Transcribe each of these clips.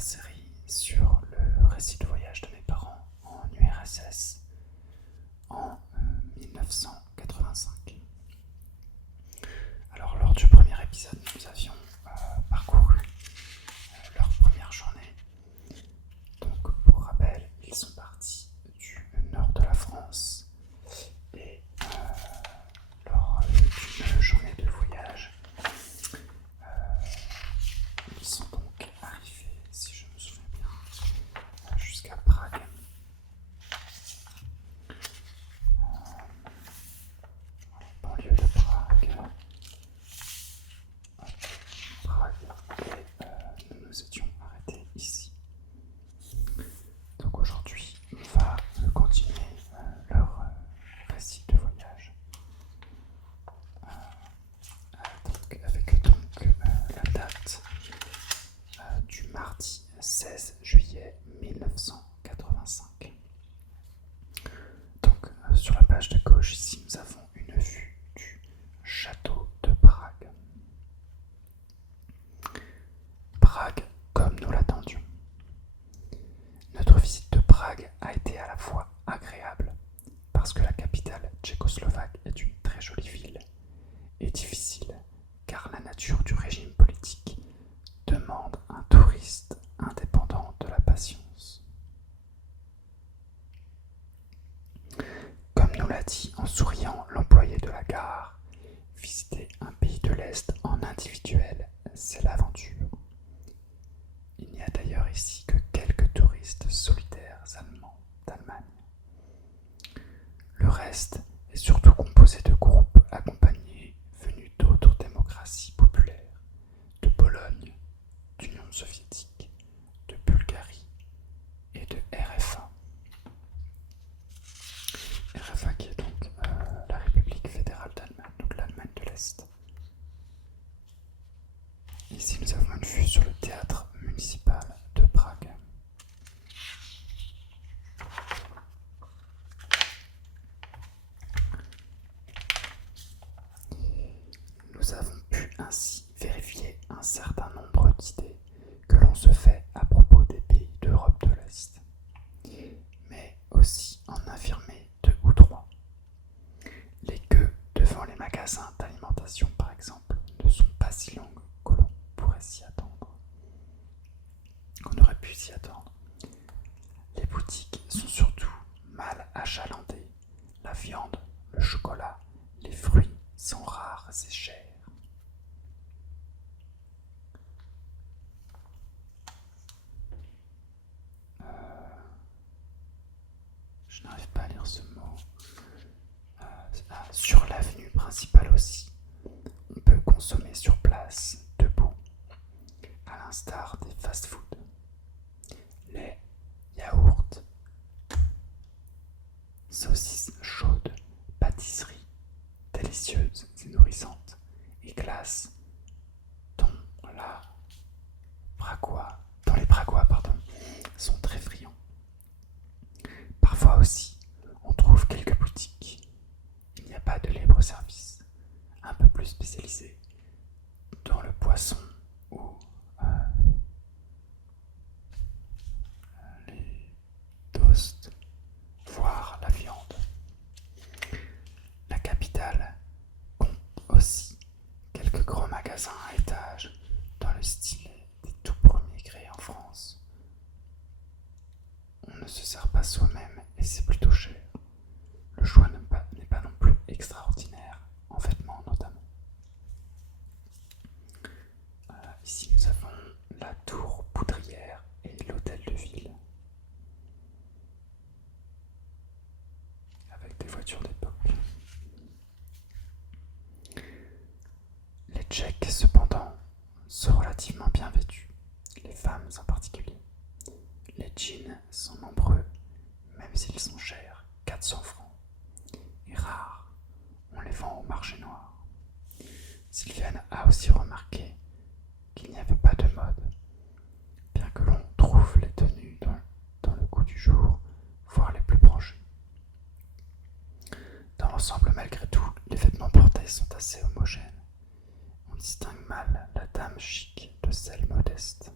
série sur le récit de voyage de mes parents en URSS en 1985. Alors lors du premier épisode, nous avions parcouru leur première journée. Donc pour rappel, ils sont partis du nord de la France et lors d'une journée de voyage, ils sont donc arrivés, si je me souviens bien, jusqu'à Prague. Banlieue de Prague. Et nous nous étions arrêtés ici. Donc aujourd'hui, on va continuer leur récit de voyage. Avec la date du mardi 16 juillet 1985. Donc sur la page de gauche ici, nous avons une vue du château de Prague. Prague comme nous l'attendions. Notre visite de Prague a été à la fois agréable, parce que la capitale tchécoslovaque est une très jolie ville, et difficile, car la nature du régime politique demande un touriste indépendant de la patience. Comme nous l'a dit en souriant l'employé de la gare, visiter un pays de l'Est en individuel, c'est l'aventure. Il n'y a d'ailleurs ici que quelques touristes solitaires allemands d'Allemagne. Le reste est surtout composé de groupes accompagnés venus d'autres démocraties populaires, de Pologne, d'Union soviétique, de Bulgarie et de RFA. RFA qui est donc la République fédérale d'Allemagne, donc l'Allemagne de l'Est. Ici nous avons une vue sur le théâtre municipal de Prague. Nous avons pu ainsi vérifier un certain nombre d'idées que l'on se fait à propos des pays d'Europe de l'Est, mais aussi en affirmer 2 ou 3. Les queues devant les magasins d'alimentation, par exemple, ne sont pas si longues que l'on pourrait s'y attendre, qu'on aurait pu s'y attendre. Les boutiques sont surtout mal achalandées. La viande, le chocolat, les fruits sont rares et chers. Je n'arrive pas à lire ce mot. Sur l'avenue principale aussi, on peut consommer sur place, debout, à l'instar des fast-foods. Lait, yaourt, saucisses chaudes, pâtisseries délicieuses et nourrissantes, et glaces dont les Pragois sont très friands. Parfois aussi, on trouve quelques boutiques. Il n'y a pas de libre-service, un peu plus spécialisé dans le poisson ou les toasts, voire la viande. La capitale compte aussi quelques grands magasins à étages dans le style des tout premiers créés en France. On ne se sert pas soi-même et c'est plutôt cher. Le choix n'est pas non plus extraordinaire, en vêtements notamment. Ici nous avons la tour poudrière et l'hôtel de ville, avec des voitures d'époque. Les Tchèques, cependant, sont relativement bien vêtus, les femmes en particulier. Les jeans sont nombreux, même s'ils sont chers, 400 francs, et rares, on les vend au marché noir. Sylviane a aussi remarqué qu'il n'y avait pas de mode, bien que l'on trouve les tenues dans le goût du jour, voire les plus branchées. Dans l'ensemble, malgré tout, les vêtements portés sont assez homogènes. On distingue mal la dame chic de celle modeste.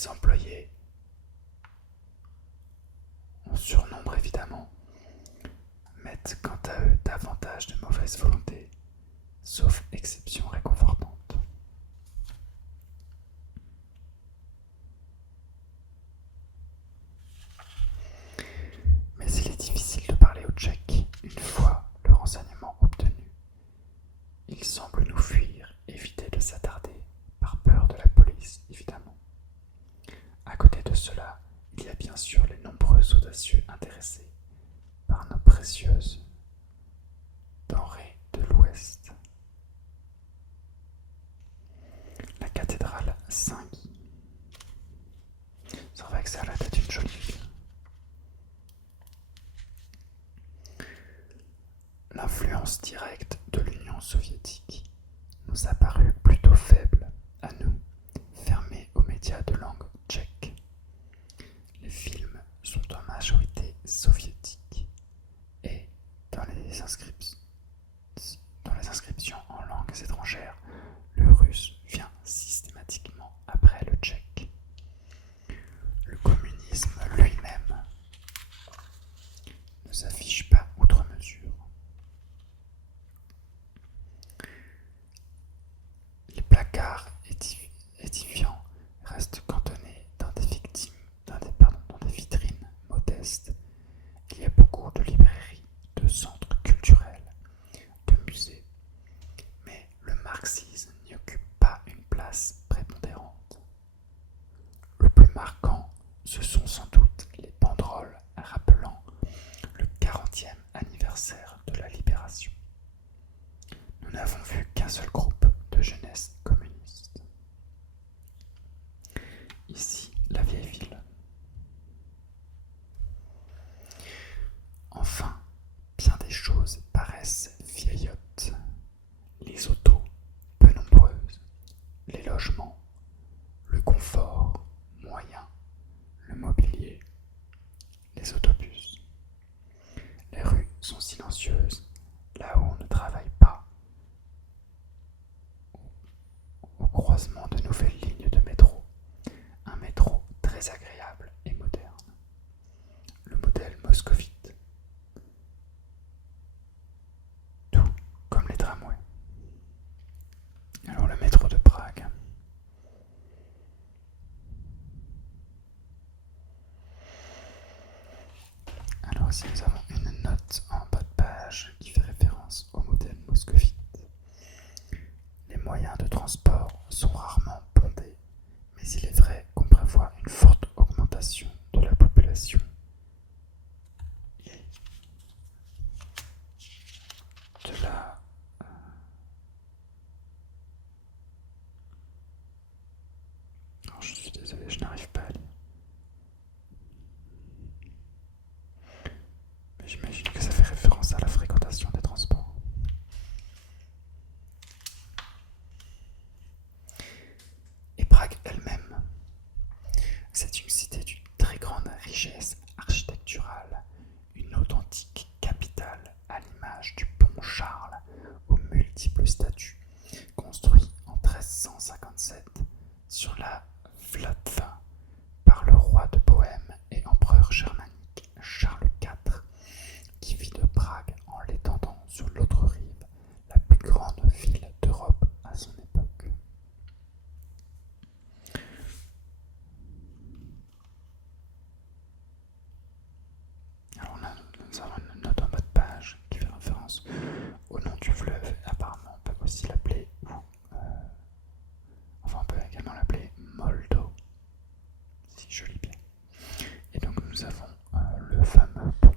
Les employés, en surnombre évidemment, mettent quant à eux davantage de mauvaise volonté, sauf exception réconfortante. Mais il est difficile de parler aux Tchèques une fois le renseignement obtenu. Ils semblent nous fuir, éviter de s'attarder, par peur de la police, évidemment. À côté de cela, il y a bien sûr les nombreux audacieux intéressés par nos précieuses denrées de l'Ouest. La cathédrale Saint-Guy. C'est vrai que ça a la tête d'une jolie ville. L'influence directe de l'Union soviétique nous a paru plutôt faible à nous, fermés aux médias de langue tchèque. Les films sont en majorité soviétiques et dans les inscriptions en langues étrangères, le russe vient systématiquement après le tchèque. Le communisme lui-même ne s'affiche pas outre mesure. Les placards édifiants restent cantonnés dans des vitrines modestes. Il y a beaucoup de librairies, de centres culturels, de musées, mais le marxisme n'y occupe pas une place prépondérante. Le plus marquant, ce sont sans doute les banderoles rappelant le 40e anniversaire de la libération. Nous n'avons vu qu'un seul groupe de jeunesse communiste. Ici, la vieille ville. Enfin, bien des choses paraissent vieillottes. Les autos, peu nombreuses, les logements, le confort moyen, le mobilier, les autobus. Les rues sont silencieuses, là où on ne travaille pas. Au croisement de nouvelles lignes de métro, un métro très agréable et moderne. Le modèle moscovite. Tout comme les tramways. Alors le métro de Prague. Alors ici nous avons une note en bas de page qui fait référence au modèle moscovite. Les moyens de transport sont rarement bondés, mais il est vrai qu'on prévoit une forte augmentation de la population. Et de la Alors je suis désolé, je n'arrive pas à lire. Mais j'imagine que ça fait référence à la fréquentation des transports. Et Prague elle-même, c'est une cité d'une très grande richesse architecturale, une authentique capitale à l'image du pont Charles aux multiples statues, construit en 1357 sur la Vltava par le roi de Bohême et empereur germanique Charles IV, qui fit de Prague, en l'étendant sur l'autre rive, la plus grande ville d'Europe à son époque. Alors là, nous avons une note en bas de page qui fait référence au nom du fleuve. Apparemment, on peut aussi l'appeler, on peut également l'appeler Moldo, si je lis bien. Et donc nous avons le fameux pont.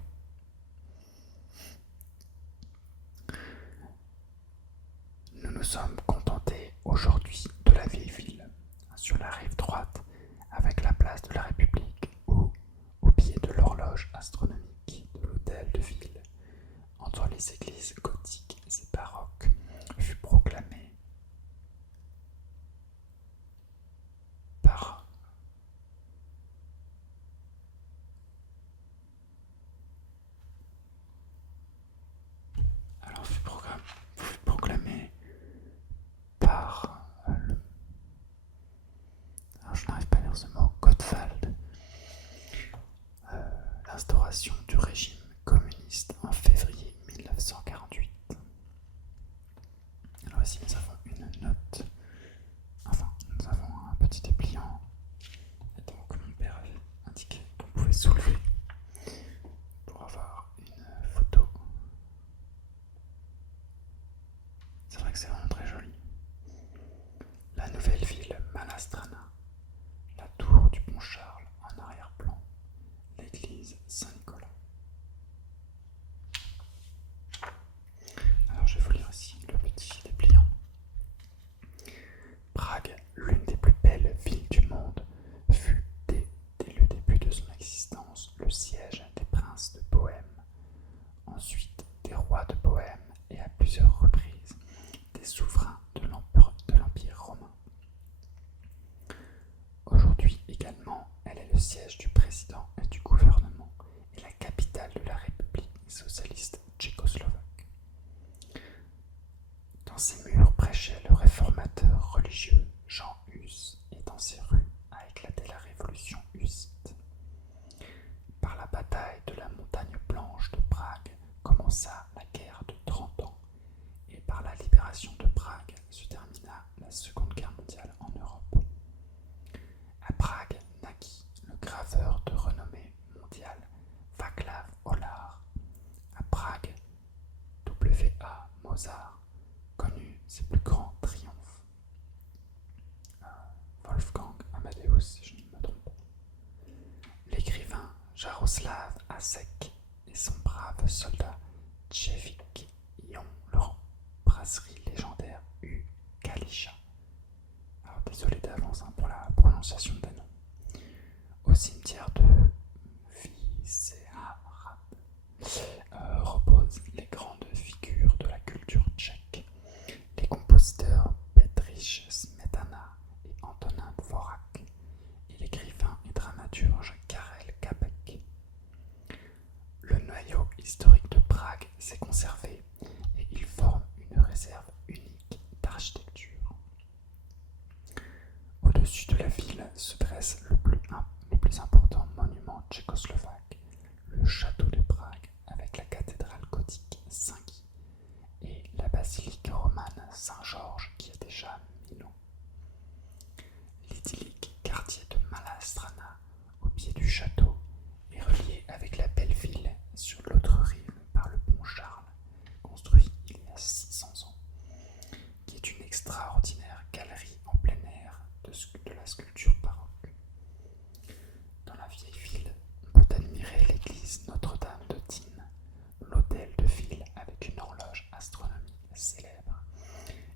Nous nous sommes contentés aujourd'hui de la vieille ville, sur la rive droite, avec la place de la République, où, au pied de l'horloge astronomique de l'hôtel de ville, entre les églises gothiques et baroques, fut proclamé par alors je n'arrive pas à lire ce mot, ici, nous avons une note. Enfin, nous avons un petit dépliant. Et donc, mon père avait indiqué qu'on pouvait soulever pour avoir une photo. C'est vrai que c'est vraiment très joli. La nouvelle ville Malastrana, la tour du pont Charles en arrière-plan, l'église Saint-Nicolas. Alors je vais vous lire ici le petit dépliant. Prague, l'une des plus belles villes du monde, fut dès le début de son existence le siège des princes de Bohême, ensuite des rois de Bohême et à plusieurs reprises des souverains de l'Empire romain. Aujourd'hui également, elle est le siège du président et du gouvernement et la capitale de la République socialiste tchécoslovaque. Dans ses murs prêchait le réformateur religieux Jean Hus et dans ses rues a éclaté la révolution hussite. Par la bataille de la Montagne Blanche de Prague commença la guerre de 30 ans et par la libération de Prague se termina la Seconde Guerre mondiale en Europe. À Prague naquit le graveur de renommée mondiale Václav Hollar. À Prague, W.A. Mozart connut ses plus grands triomphes. Wolfgang Amadeus, si je ne me trompe pas. L'écrivain Jaroslav Hasek et son brave soldat Tchevik y ont leur brasserie légendaire U Kalisha. Alors désolé d'avance pour la prononciation des noms. Au cimetière de Vyšehrad reposent les grandes figures de la culture tchèque, les compositeurs Bedřich Smetana et Antonín Dvořák, et l'écrivain et dramaturge Karel Čapek. Le noyau historique de Prague s'est conservé et il forme une réserve unique d'architecture. Au-dessus de la ville se dresse le plus important monument tchécoslovaque, le château de Prague, avec la cathédrale gothique Saint-Guy et la basilique romane Saint-Georges qui a déjà 1000 ans. L'idyllique quartier de Malastrana, au pied du château, est relié avec la belle ville sur l'autre rive par le pont Charles, construit il y a 600 ans, qui est une extraordinaire galerie en plein air de la sculpture baroque. Dans la vieille ville, on peut admirer l'église Notre-Dame de Thine, l'hôtel de ville avec une horloge astronomique célèbre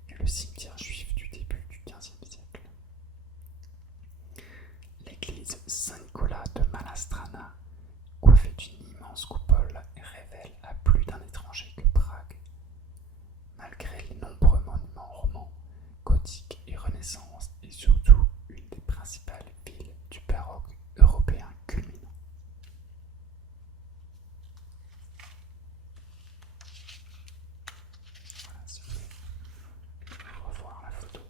et le cimetière juif du début du XVe siècle. L'église Saint-Nicolas de Malastrana, coiffée d'une immense coupole, révèle à plus d'un étranger que Prague. Malgré les nombreux monuments romans, gothiques et renaissance, est surtout une des principales villes du baroque européen culminant. Voilà, si vous voulez revoir la photo.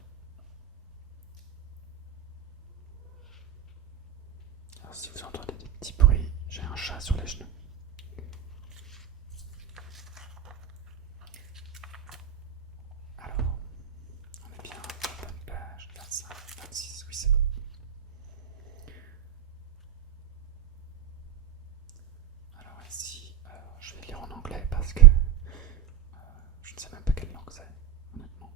Alors si vous entendez des petits bruits, j'ai un chat sur les genoux. Alors, on est bien à la bonne page, 25, 26, oui c'est bon. Alors ici, je vais lire en anglais parce que je ne sais même pas quelle langue c'est, honnêtement.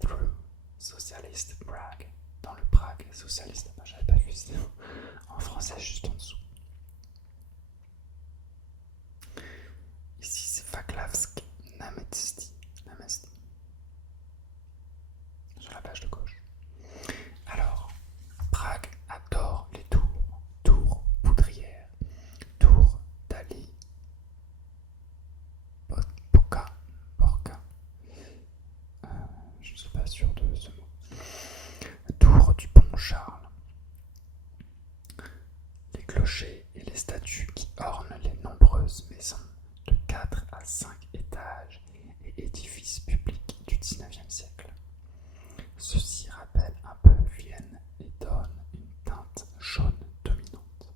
Through Socialist Prague, dans le Prague socialiste, j'avais pas vu, c'était en français juste en dessous. Ici c'est Václavské náměstí, sur la page de gauche. Alors, Prague adore les tours poudrières, tour d'Ali Borka, je ne suis pas sûr de ce mot, tour du pont Charles, les clochers et les statues qui ornent les nombreuses maisons de 4 à 5 étages et édifices publics du XIXe siècle. Ceci rappelle un peu Vienne et donne une teinte jaune dominante.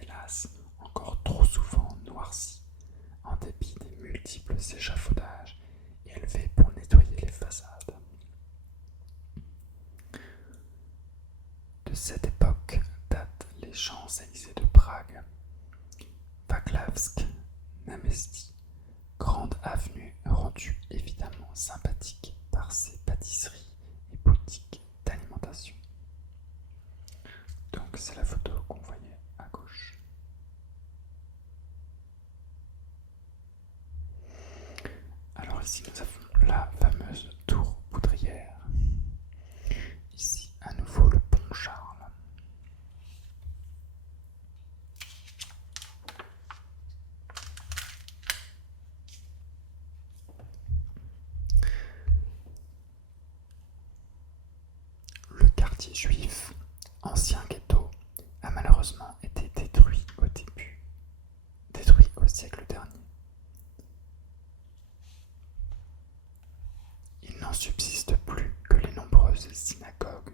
Hélas, encore trop souvent noircie, en dépit des multiples échafaudages élevés pour nettoyer les façades. De cette époque datent les Champs-Élysées de Prague, Václavské náměstí, grande avenue rendue évidemment sympathique par ses pâtisseries et boutiques d'alimentation. Donc c'est la photo qu'on voyait à gauche. Alors ici nous avons la fameuse tour poudrière. Ici à nouveau le pont Charles. Le quartier juif, ancien ghetto, a malheureusement été détruit au siècle dernier. Il n'en subsiste plus que les nombreuses synagogues,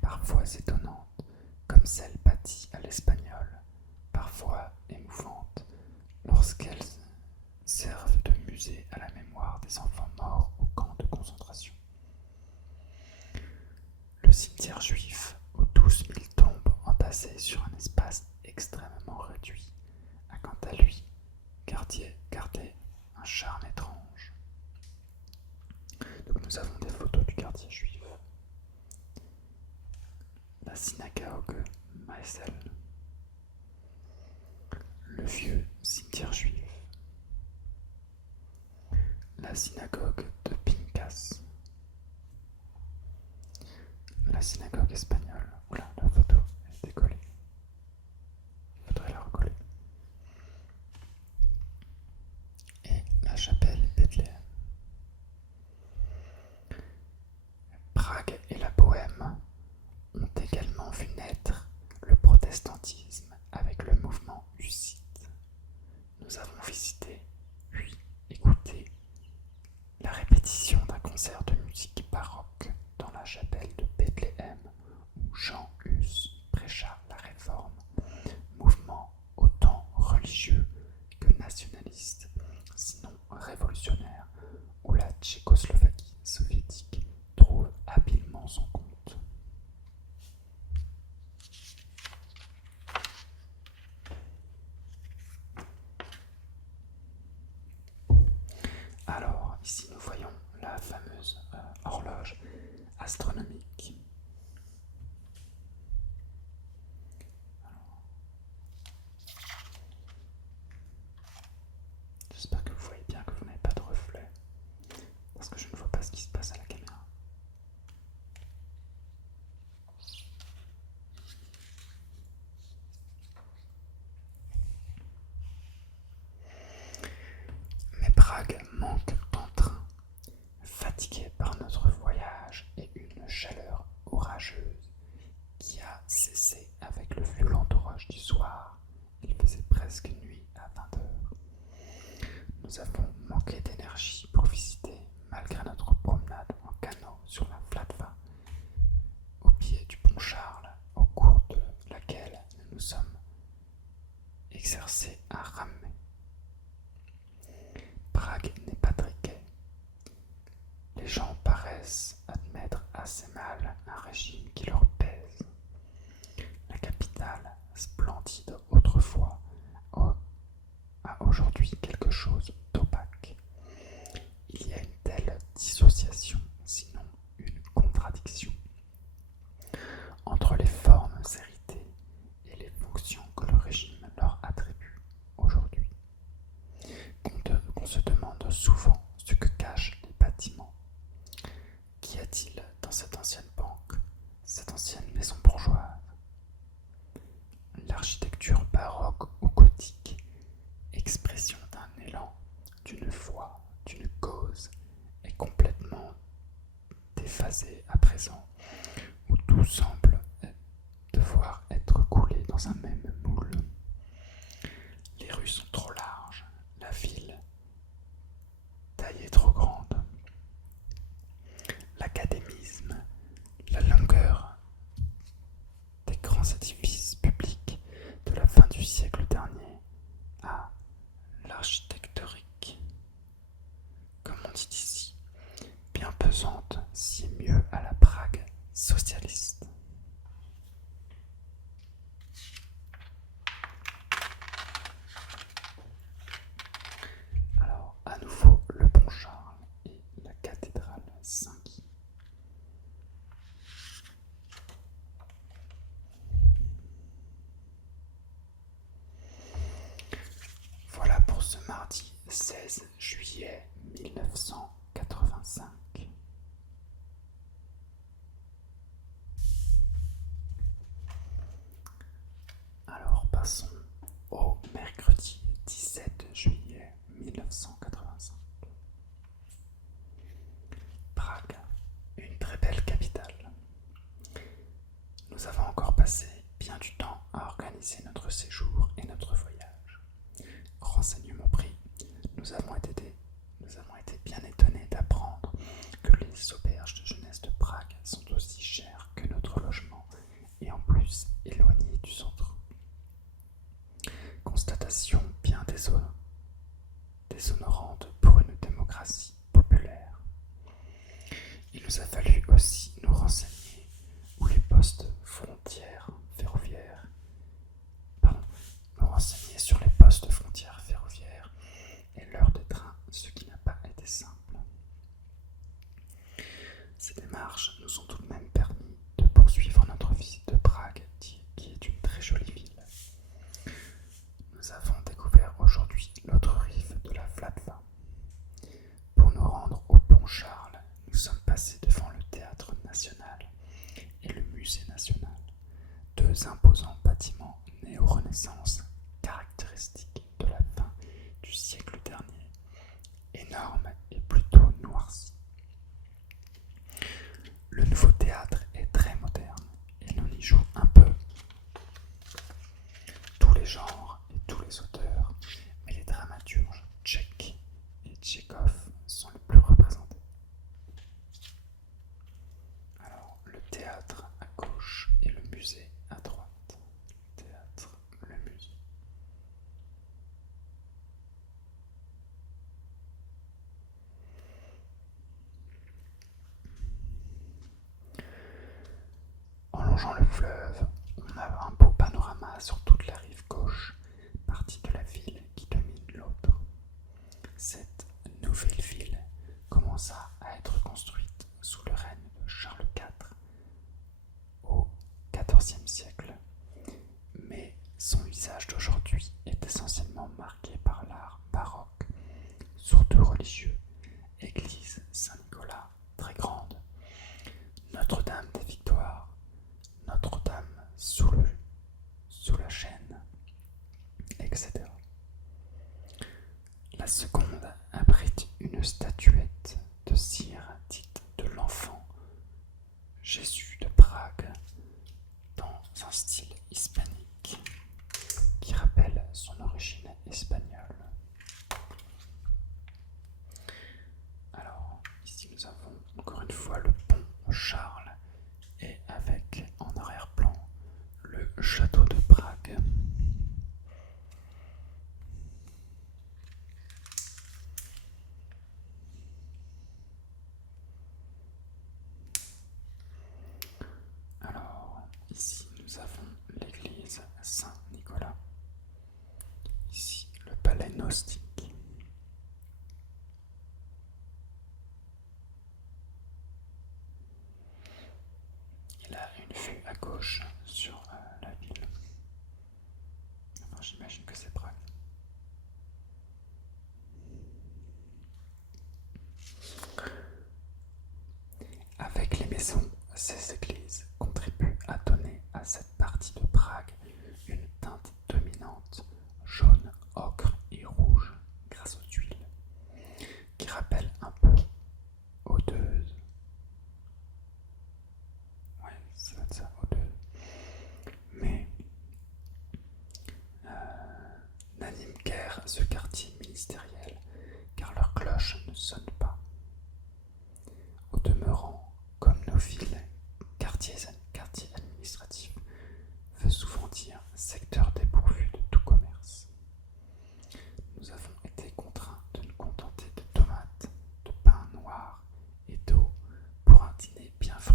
parfois étonnantes, comme celle bâtie à l'espagnol, parfois émouvantes, lorsqu'elles servent de musée à la mémoire des enfants morts au camp de concentration. Le cimetière juif, aux 12 000 tombes entassées sur un espace extrêmement réduit, a quant à lui gardé un charme étrange. Donc nous avons des photos du quartier juif. La synagogue Maïsel, le vieux cimetière juif, la synagogue de Pincas, la synagogue espagnole. Oula, la photo est décollée. Il faudrait la recoller. Et la chapelle Bethléem. Prague et la Bohême ont également vu naître le protestantisme avec le mouvement hussite. Nous avons visité, puis écouté la répétition d'un concert de musique baroque dans la chapelle de Bethléem où Jean Hus prêcha la réforme, mouvement autant religieux que nationaliste, sinon révolutionnaire, où la Tchécoslovaquie soviétique trouve habilement son compte. Alors, ici nous voyons la fameuse horloge astronomique. J'espère que vous voyez bien que vous n'avez pas de reflet, parce que je ne vois pas ce qui se passe à la caméra. Mais Prague manque d'entrain, fatigué par notre voyage et une chaleur orageuse qui a cessé avec le violent orage du soir. Il faisait presque nuit à 20 heures. Nous avons manqué d'énergie pour visiter, malgré notre promenade en canot sur la Vltava, au pied du pont Charles, au cours de laquelle nous nous sommes exercés à ramer. Prague n'est pas très gai. Les gens paraissent admettre assez mal un régime qui leur pèse. La capitale, splendide autrefois, a aujourd'hui quelque chose d'opaque. Il y a une telle dissociation, sinon une contradiction, entre les formes héritées et les fonctions que le régime leur attribue aujourd'hui, qu'on se demande souvent ce que cachent les bâtiments. Qu'y a-t-il dans cette ancienne banque, cette ancienne maison bourgeoise? L'architecture baroque ou gothique, expression d'un élan, d'une foi, d'une cause, est complètement déphasée à présent, où tout semble devoir être coulé dans un même moule. Les rues sont trop larges, la ville taille est trop grande. L'académisme, la longueur des grands édifices publics de la fin du siècle dernier à l'architectonique, comme on dit ici, à la Prague socialiste. Alors, à nouveau, le Pont Charles et la cathédrale Saint-Guy. Voilà pour ce mardi 16 juillet 1985. Alors passons au mercredi 17 juillet 1985. Prague, une très belle capitale. Nous avons encore passé bien du temps à organiser notre séjour et notre voyage. Renseignements pris, nous avons été bien étonnés d'apprendre que les auberges de jeunesse de Prague sont aussi chères que notre logement et en plus éloignées du centre. Constatation bien déshonorante pour une démocratie populaire. Il nous a fallu aussi nous renseigner où les postes nous renseigner sur les postes frontières ferroviaires et l'heure des trains, ce qui n'a pas été simple. Ces démarches nous ont tout de même permis de poursuivre notre visite de Prague, qui est une très jolie ville. Nous avons découvert aujourd'hui l'autre rive de la Vltava. Pour nous rendre au Pont Charles, nous sommes passés devant le Théâtre national et le Musée national, deux imposants bâtiments néo-renaissance caractéristiques de la fin du siècle dernier, énormes et plutôt noircis. Le nouveau théâtre est très moderne et l'on y joue un peu tous les genres et tous les auteurs, mais les dramaturges tchèques et Tchekhov sont les plus représentés. Alors, le théâtre à gauche et le musée à droite. Le théâtre, le musée. En longeant le fleuve, on a un beau panorama sur toute la rive gauche, partie de la ville qui domine l'autre. Cette nouvelle ville commença à être construite sous le règne de Charles IV au XIVe siècle, mais son usage d'aujourd'hui est essentiellement marqué par l'art baroque, surtout religieux, église Saint-Nicolas très grande, Notre-Dame des Victoires, Notre-Dame sous la chaîne, etc. La seconde abrite une statuette de cire dite de l'enfant Jésus de Prague dans un style hispanique qui rappelle son origine espagnole. Alors ici nous avons encore une fois le pont Charles et avec en arrière-plan le château de Prague. Alors ici nous avons l'église Saint-Nicolas. Ici le palais gnostique. Il a une vue à gauche sur la ville. Enfin, j'imagine que c'est Prague. Avec les maisons, ces églises contribuent à donner à cette partie de Prague une teinte dominante, jaune, ocre et rouge, grâce aux tuiles, qui rappellent un peu Odeuse. Ouais, ça va être ça, Odeuse. Mais n'anime guère ce quartier ministériel, car leurs cloches ne sonnent pas. Au demeurant, comme nos villes, quartiers administratifs, veut souvent dire secteur dépourvu de tout commerce. Nous avons été contraints de nous contenter de tomates, de pain noir et d'eau pour un dîner bien fourni.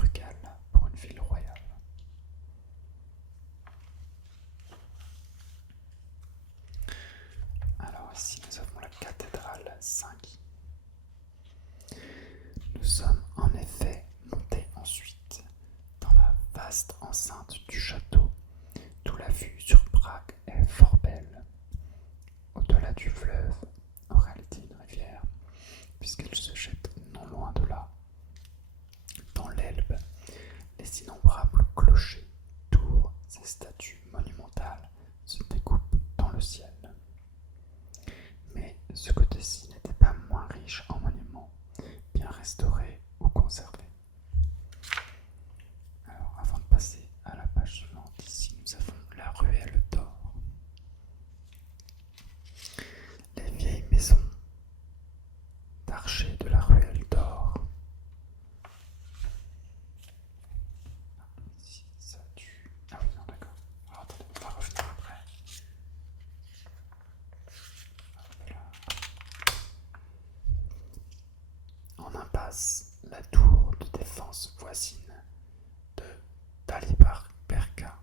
restaurés ou conservés. Alors, avant de passer à la page suivante, ici nous avons la ruelle d'or. Les vieilles maisons d'archers de la ruelle d'or. Ici, ça tue. Ah oui, non, d'accord. Alors, attendez, on va revenir après. Hop là. En impasse, la tour de défense voisine de Dalibar Berka.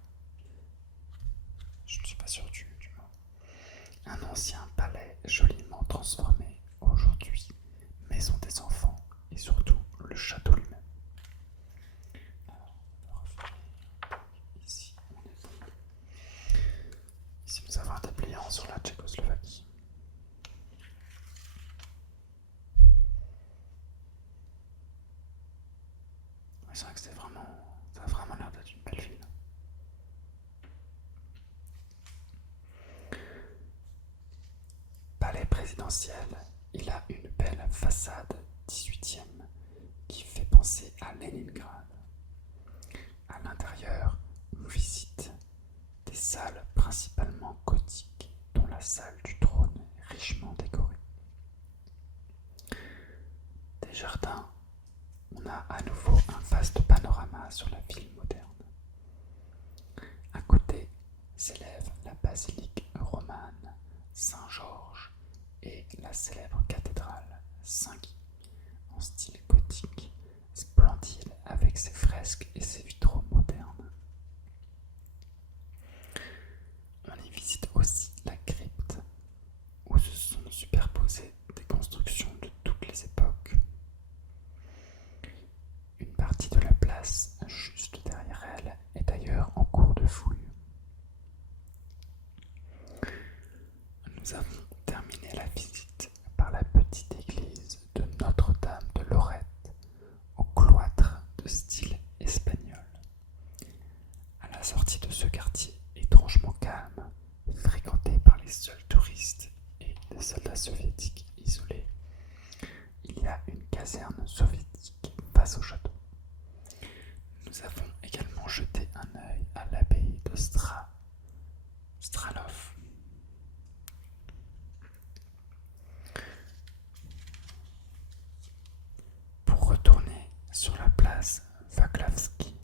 Je ne suis pas sûr du mot. Un ancien palais joliment transformé aujourd'hui, maison des enfants et surtout le château lui-même. Alors, on va revenir. Ici, on est bon. Ici, nous avons un dépliant sur la Tchécoslovaquie. C'est vrai que ça a vraiment l'air d'être une belle ville. Palais présidentiel, il a une belle façade 18e qui fait penser à Leningrad. À l'intérieur, on visite des salles principalement gothiques, dont la salle du trône est richement décorée. Des jardins, on a à nouveau un vaste panorama sur la ville moderne. À côté s'élève la basilique romane Saint-Georges et la célèbre cathédrale Saint-Guy, en style gothique, splendide avec ses fresques et ses vitraux modernes. On y visite aussi la crypte, où se sont superposées des constructions de toutes les époques. Une partie de la place, juste derrière elle, est d'ailleurs en cours de fouille. Nous avons terminé la visite par la petite église de Notre-Dame de Lorette, au cloître de style espagnol. À la sortie de ce quartier étrangement calme, fréquenté par les seuls touristes et des soldats soviétiques isolés, il y a une caserne soviétique face au château. Nous avons également jeté un œil à l'abbaye de Stralov. Pour retourner sur la place Vaklavski,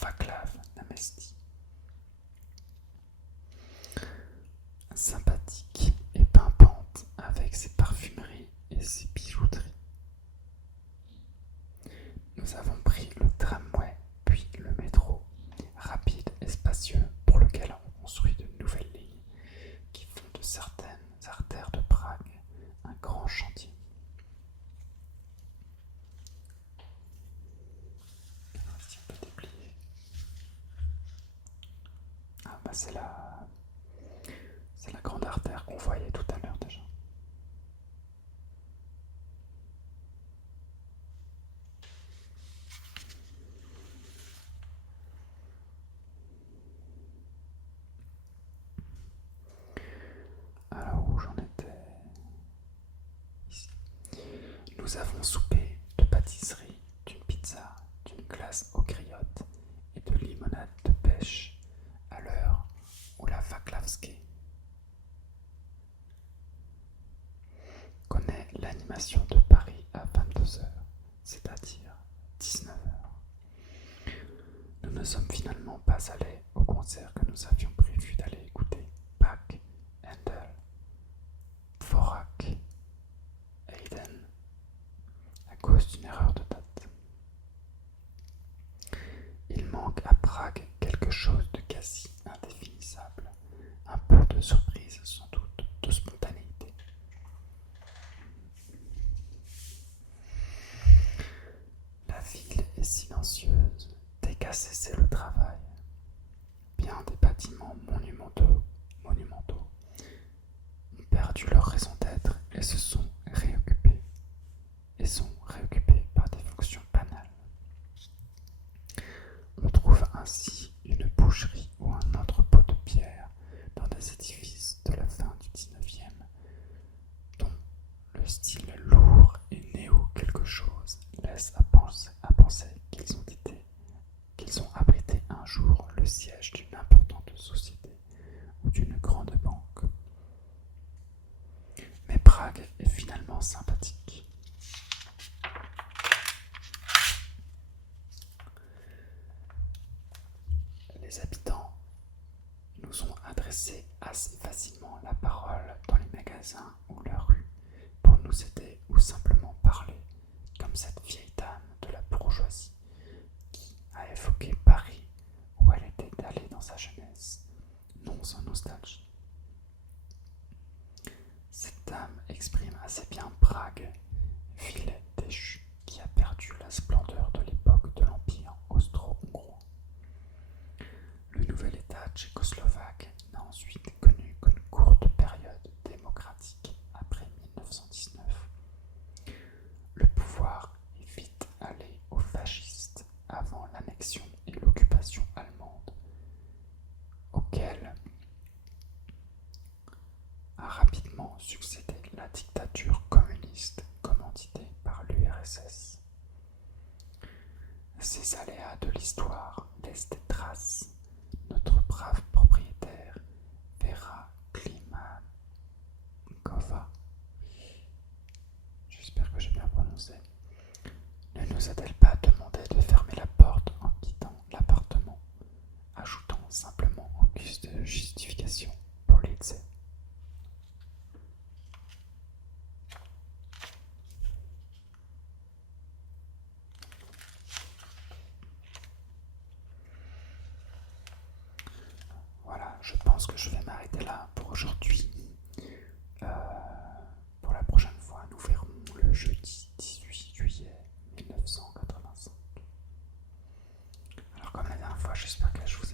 Vaclav Namesti. Sympathique et pimpante avec ses parfumeries et ses bijouteries. Nous avons pris le tramway puis le métro, rapide et spacieux, pour lequel on construit de nouvelles lignes qui font de certaines artères de Prague un grand chantier. Si on peut déplier. Ah bah c'est la grande artère qu'on voyait tout à l'heure déjà. Alors où j'en étais? Ici. Nous avons soupé de pâtisserie, d'une pizza, d'une glace aux griottes et de limonade de pêche à l'heure où la Vaklavski connaît l'animation de Paris à 22h, c'est-à-dire 19h. Nous ne sommes finalement pas allés au concert que nous avions prévu d'aller écouter, Bach, Handel, Dvorak, Haydn, à cause d'une erreur de date. Il manque à Prague quelque chose de quasi indéfinissable, un peu de surprise sans doute, de spontanéité. La ville est silencieuse dès qu'a cessé le travail. Bien des bâtiments monumentaux société ou d'une grande banque. Mais Prague est finalement sympathique. Les habitants nous ont adressé assez facilement la parole dans les magasins ou la rue pour nous aider ou simplement parler, comme cette vieille dame de la bourgeoisie qui a évoqué Paris où elle était allée dans sa jeunesse, non sans nostalgie. Cette dame exprime assez bien Prague, ville déchue qui a perdu la splendeur de l'époque de l'Empire austro-hongrois. Le nouvel État tchécoslovaque n'a ensuite connu qu'une courte période démocratique après 1919. Le pouvoir est vite allé aux fascistes avant l'annexion et l'occupation allemande, auquel a rapidement succédé la dictature communiste commanditée par l'URSS. Ces aléas de l'histoire laissent des traces. Notre brave propriétaire, Vera Klimankova, j'espère que j'ai bien prononcé, ne nous a-t-elle pas demandé de fermer la porte en quittant l'appartement, ajoutant simplement en guise de justification Police. Voilà, je pense que je vais m'arrêter là pour aujourd'hui. Pour la prochaine fois, nous verrons le jeudi 18 juillet 1985. Alors comme la dernière fois, j'espère que je vous